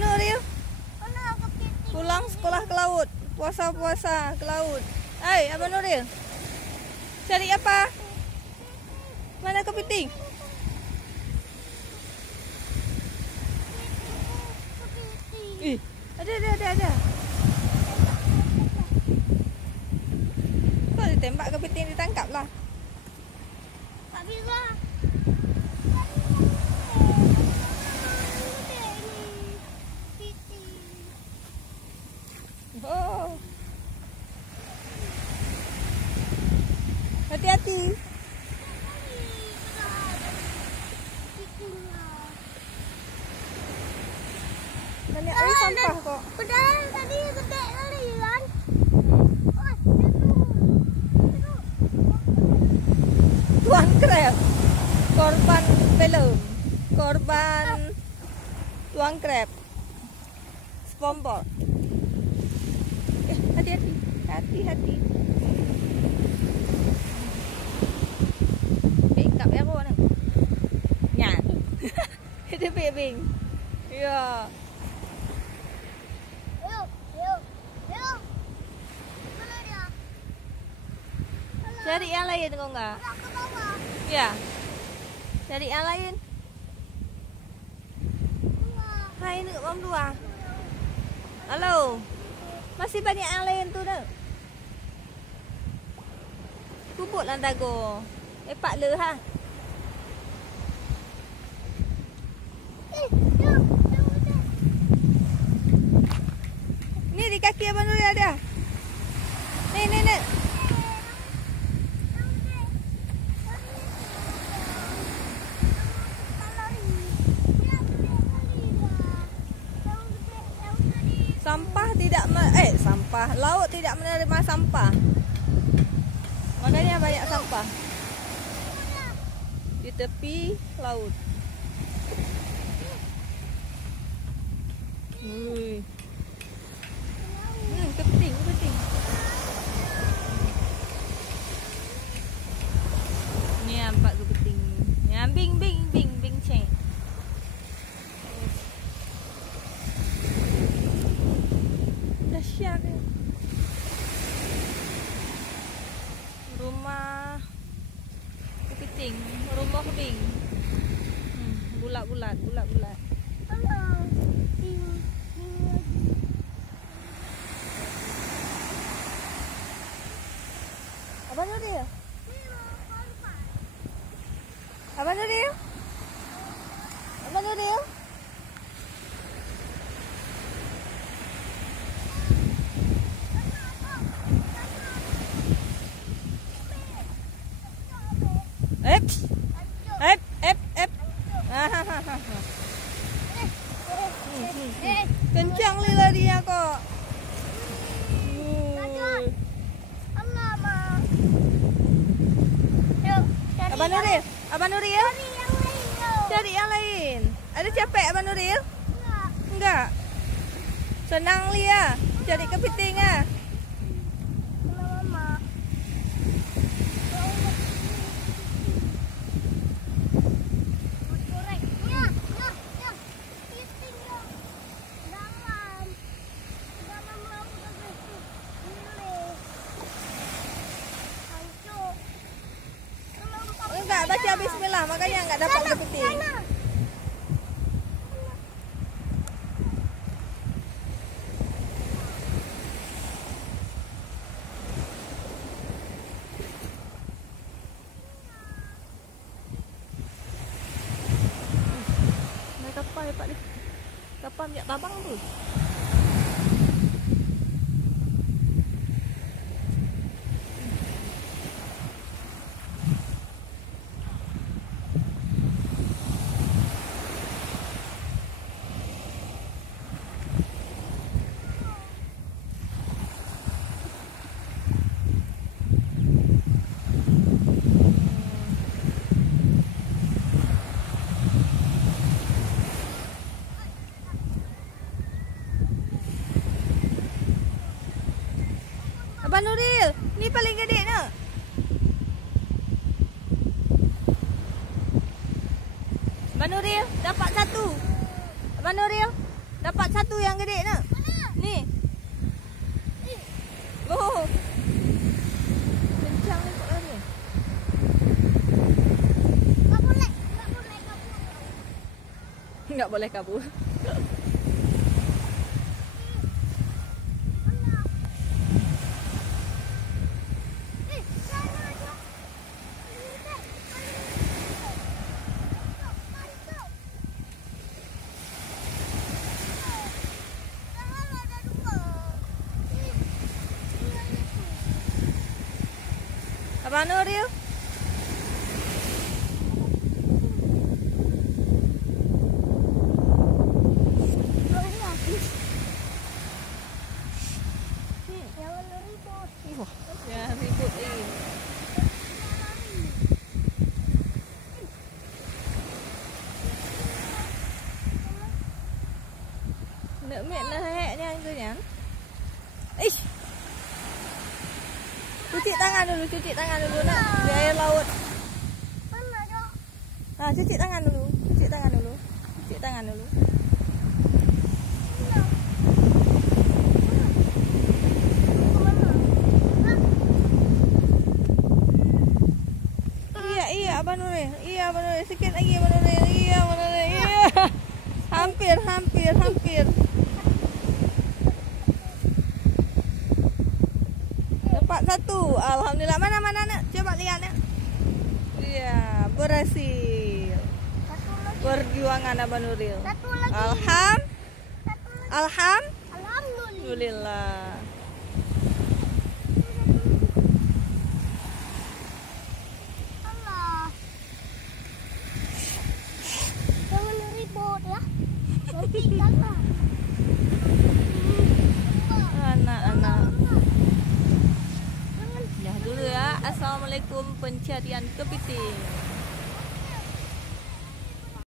Abang Nuril? Pulang sekolah ke laut. Puasa-puasa ke laut. Hai, Abang Nuril. Cari apa? Mana kepiting? Ih, ada. Kok ditembak kepiting ditangkap lah. Tak bisa. Oh. Hati-hati. Banyak lagi sampah kok. Udah tadi gede kali kan. Tuan Crab. Korban film. Korban Tuan Crab. SpongeBob. Hati-hati. Hati-hati. Cặp em luôn này. Nhà. Itu bing. Ya. Cari yang lain kok enggak? Ya. Cari yang lain. Hai nữa bông đùa. Halo. Masih banyak yang lain tuh dah. Kubut lah dago. Pak le ha. Ni di kaki Abang Nuril ada. Ni. Sampah. Laut tidak menerima sampah. Makanya banyak sampah di tepi laut. Kepiting. Ni nampak kepiting. Yang bing ceng. Dahsyat. Rumah kepiting, rumah kebing. Bulat-bulat. Abang Nuril? Abang Nuril? Kencang larinya kok. Abang Nuril? Cari yang lain. Ada capek Abang Nuril? Enggak. Senang Lia. Cari kepiting ah. Enggak baca bismillah, makanya enggak dapat kepiting. Naik kapal ya Pak ni. Kapal minyak tabang tu. Abang Nuril, ni paling gede nak. Abang Nuril, dapat satu. Abang Nuril, Dapat satu yang gede nak. Mana? Ni. Oh. Kencang ni kok lari. Tak boleh. Tak boleh kabur. Enggak boleh kabur. Mana? Sana aja. Mantap. Jangan ada dua. Abang Nuril. Jangan ribut. Wah, ya ribut lagi. Nak mek nak hek ni tu kan. Ish. Cuci tangan dulu nak. Di air laut. Mana dok? Ah, cuci tangan dulu. Cuci tangan dulu. Iya, Abang Nuril. Sikit lagi Abang Nuril. Iya. Hampir. Dapat satu. Alhamdulillah. Mana nak? Coba lihat nak. Iya, berhasil. Satu lagi. Perjuangan Abang Nuril. Satu lagi. Satu lagi. Alhamdulillah. Allah. Jangan ribut ya. Nanti kalah. Anak-anak. Jangan. Dah dulu ya. Assalamualaikum pencarian kepiting.